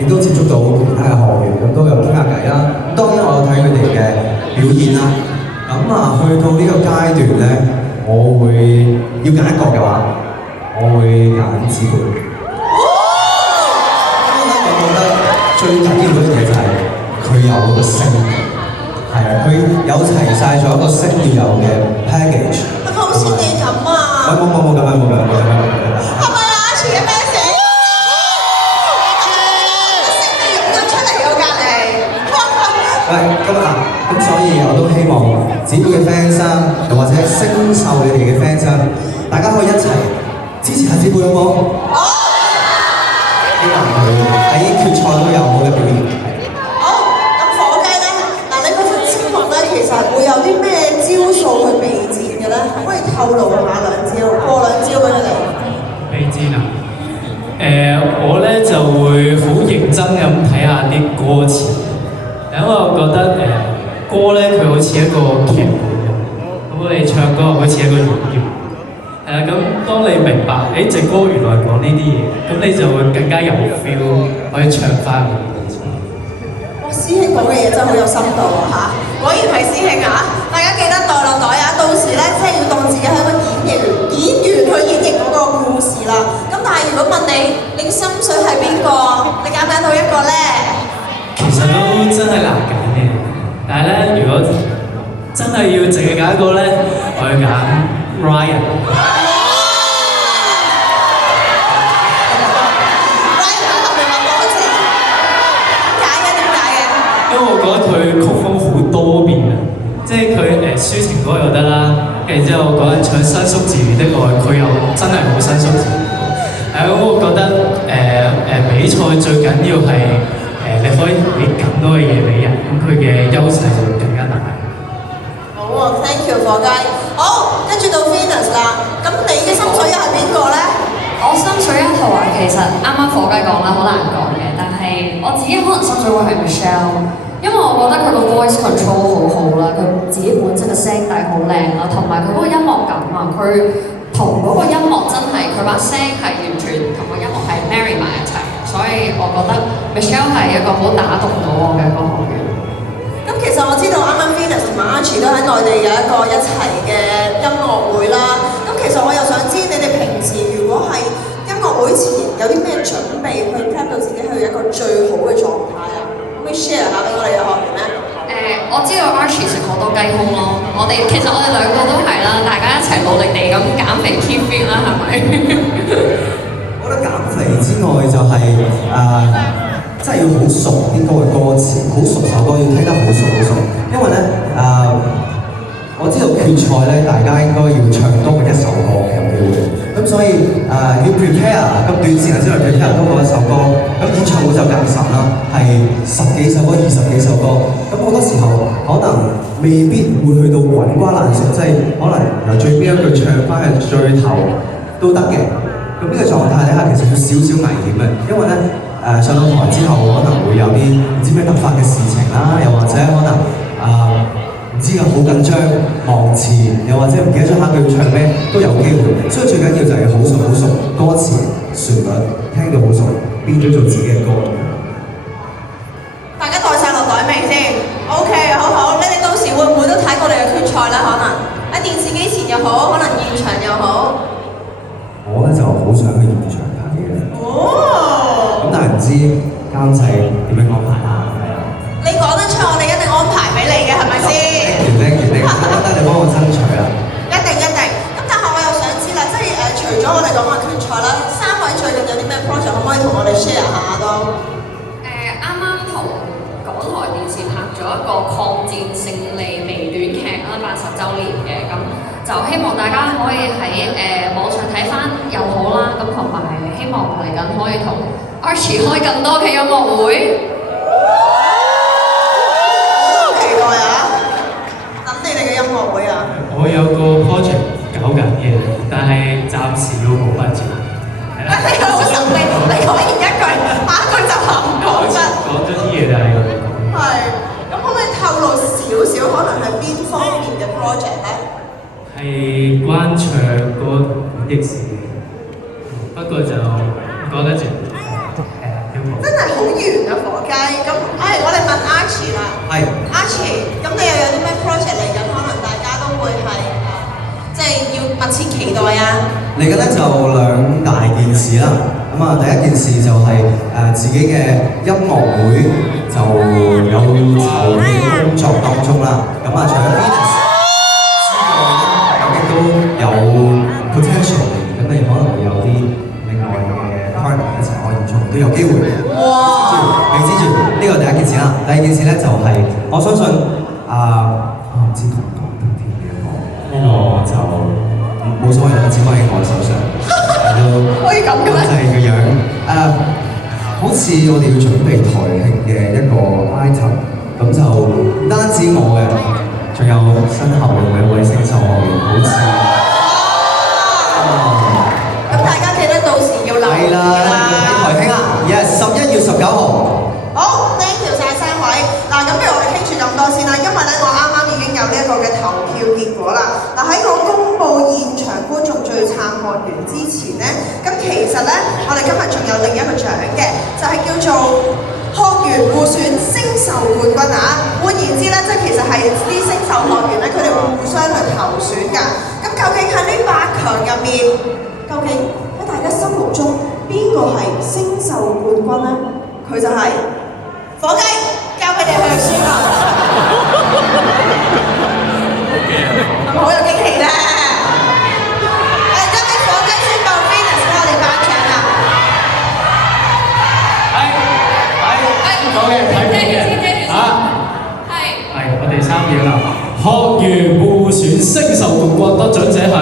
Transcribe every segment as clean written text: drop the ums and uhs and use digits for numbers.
亦都接觸到其他嘅學員，咁都有傾下偈啦。咁當然我有睇佢哋嘅表演啦。咁去到呢個階段咧，我會要揀一個嘅話，我會揀子桓。因為我覺得最緊要嗰樣嘢就係佢有嗰個聲，係啊，佢有齊晒咗一個聲要有嘅 package。好似你咁啊！冇咁樣。係咪啊？阿馳嘅咩事？聲你湧咗出嚟喎，隔離。喂，今日咁所以我都希望子桓嘅 fans 啦，又或者星秀你哋嘅 fans 啦，大家可以一齊支持下子桓好冇？希望佢喺決賽都有好嘅表現。好，咁火雞咧，嗱你嗰份簽幕咧，其實會有啲咩招數去備戰嘅咧？可唔可以透露下兩招，過兩招俾佢哋？備戰啊！我咧就會好認真咁睇下啲歌詞，因為我覺得歌咧佢好似一個劇本咁，咁你唱歌好似一個演員。係啦，咁當你明白隻歌原來講呢啲嘢，咁你就會更加有 feel 可以唱翻佢。哇！師兄講嘅嘢真係好有深度啊嚇！果然係師兄啊！大家記得袋落袋啊！到時咧即係要當自己係一個演員去演繹嗰個故事啦。咁但係如果問你嘅心水係邊個？你揀唔揀到一個咧？其實都真係難揀嘅，但係咧，如果真係要淨係揀一個咧，我要揀 Ryan。因為我覺得佢曲風好多變啊，即係佢抒情歌又得啦，跟住之後講緊唱伸縮自如的愛，佢又真係好伸縮自如。咁我覺得比賽最緊要係你可以俾更多嘅嘢俾人，咁佢嘅優勢就會更加大。好啊 ，thank you 火雞。好，跟住到 Venus 啦。咁你嘅心水又係邊個咧？我心水一號啊，其實啱啱火雞講啦，好難講嘅，但係我自己可能心水會係 Michelle，因為我覺得佢個 voice control 好好啦，佢自己本身嘅聲底好靚啦，同埋佢嗰個音樂感啊，佢同嗰個音樂真係佢把聲係完全同個音樂係 marry 埋一齊，所以我覺得 Michelle 係一個好打動到我嘅一個學員。咁其實我知道啱啱 Venus 同埋 Archie 都喺內地有一個一齊嘅音樂會啦。咁其實我又想知你哋平時如果係音樂會前有啲咩準備去 prep 到自己去一個最好嘅狀態啊？可唔可以 share 下俾我哋嘅學員咧？我知道 Archie 食好多雞胸咯，其實我哋兩個都係啦，大家一齊努力地咁減肥 keep fit 啦，係咪？我覺得減肥之外就係真係要好熟啲歌嘅歌詞，好熟首歌要聽得好熟。因為咧我知道決賽咧，大家應該要唱多過一首歌嘅有機會，咁所以要 prepare 咁短時間之內 prepare 多過一首歌，咁演唱會就更神啦，係10幾首歌、20幾首歌，咁好多時候可能未必會去到滾瓜爛熟，即係可能由最邊一句唱翻去最頭都得嘅。咁呢個狀態底下其實有少少危險嘅，因為咧上到台之後可能會有啲唔知咩突發嘅事情啦，又或者可能唔知啊好緊張忘詞，又或者唔記得咗下句唱咩都有機會，所以最緊要就係好熟歌詞旋律聽到好熟，變咗做自己嘅歌。大家袋晒落袋未先 ？OK， 好，你哋到時會唔會都睇過你嘅決賽咧？可能喺電視機前又好，可能現場又好。我咧就好想去現場睇嘅。哦。咁但係唔知監製點樣安排啦？你講得出，我哋一定安排俾你嘅，係咪先？Thank you，得你幫我爭取啦。一定。咁但係我又想知啦，即係除咗我哋講嘅決賽啦，3位最近有啲咩 project 可唔可以同我哋 share 下都？啱啱同港台電視拍咗一個抗戰勝利微短劇啦，80週年嘅，咁就希望大家可以喺網上睇翻又好啦，咁同埋希望嚟緊可以同 Archie 開更多嘅音樂會。我有個 project 搞緊嘅，但係暫時要冇乜錢。你好神秘，你講完一句，下一句就唔講出。講咗啲嘢就係咁講。係，咁可唔可以透露少少，可能係邊方面嘅 project 咧？係關唱歌本益事嘅，不過就唔講得住。真係好完嚟緊咧就兩大件事啦。咁啊，第一件事就係、自己嘅音樂會就有籌備工作當中啦。咁啊，除咗 Venus 之外咧，咁亦都有 potential， 咁你可能會有啲另外嘅 partner 一齊開演唱會都有機會。哇！你知住呢個第一件事啦。第二件事咧就係、我相信我唔知講唔講得添嘅呢個就冇所謂啦，只可以喺我手上。可以咁嘅咩？就係個樣好似我哋要準備台慶嘅一個 item， 咁就唔單止我嘅，仲有身後嘅每一位星秀學員，好似咁大家記得到時要留意啦。喺台慶啊 ，yes， 11月19號。好 ，thank you 晒三位。嗱，咁不如我哋傾住咁多先啦，因為咧我啱啱已經有呢一個嘅投票結果啦。嗱，喺我公佈現場觀眾最撐學員之前咧，咁其實咧我哋今日仲有另一個獎嘅，就係叫做學員互選星秀冠軍啊！換言之咧，即係其實係啲星秀學員咧，佢哋互相去投選㗎。咁究竟喺呢8強入面，究竟喺大家心目中邊個係星秀冠軍咧？佢就係火雞，交俾你去宣佈。係咪好有驚喜咧？交俾火雞宣佈 Venus 俾我哋頒獎啦！講嘅睇嘅係我哋參與啦。學員互選星秀冠軍得獎者係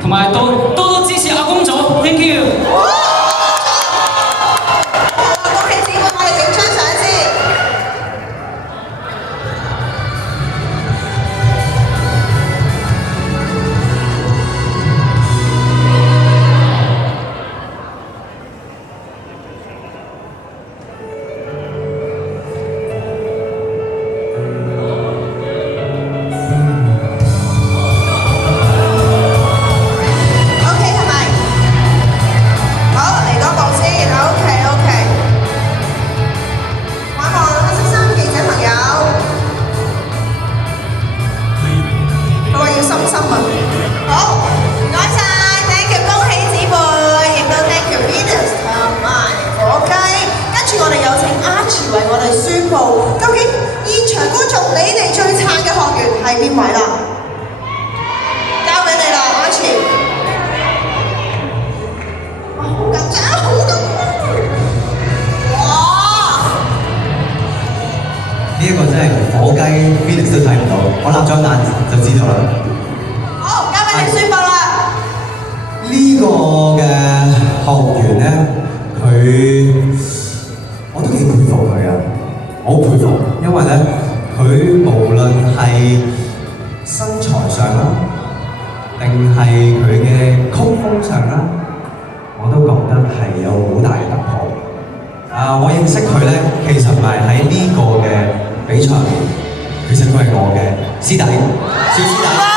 同埋多多支持阿公組 ，thank you。恭喜姊妹，我哋影張相先。我認識佢咧，其實唔係喺呢個嘅比賽，其實佢係我嘅師弟，小師弟。